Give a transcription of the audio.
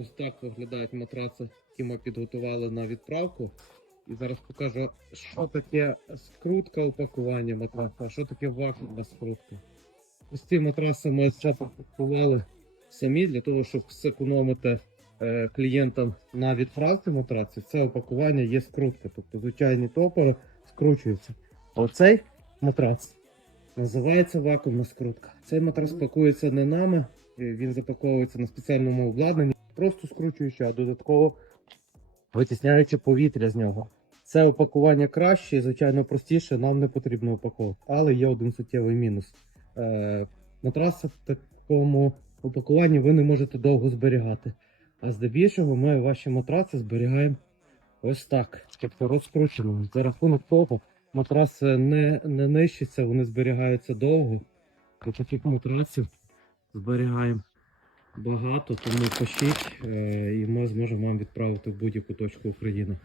Ось так виглядають матраци, які ми підготували на відправку. І зараз покажу, що таке скрутка упакування матраса, що таке вакуумна скрутка. Ось ці матраси ми запакували самі для того, щоб зекономити е, клієнтам на відправці матраців. Це упакування є скрутка, тобто звичайні топори скручуються. А оцей матрац називається вакуумна скрутка. Цей матрас пакується не нами, він запаковується на спеціальному обладнанні, просто скручуючи, а додатково витісняючи повітря з нього. Це упакування краще, і, звичайно, простіше, нам не потрібно упаковувати. Але є один суттєвий мінус. Е, матраси в такому упакуванні ви не можете довго зберігати. А здебільшого ми ваші матраци зберігаємо ось так, тобто розкручено. За рахунок того, матраси не, не нищаться, вони зберігаються довго. До таких матраців зберігаємо багато, тому пишіть, е, і ми зможемо вам відправити в будь-яку точку України.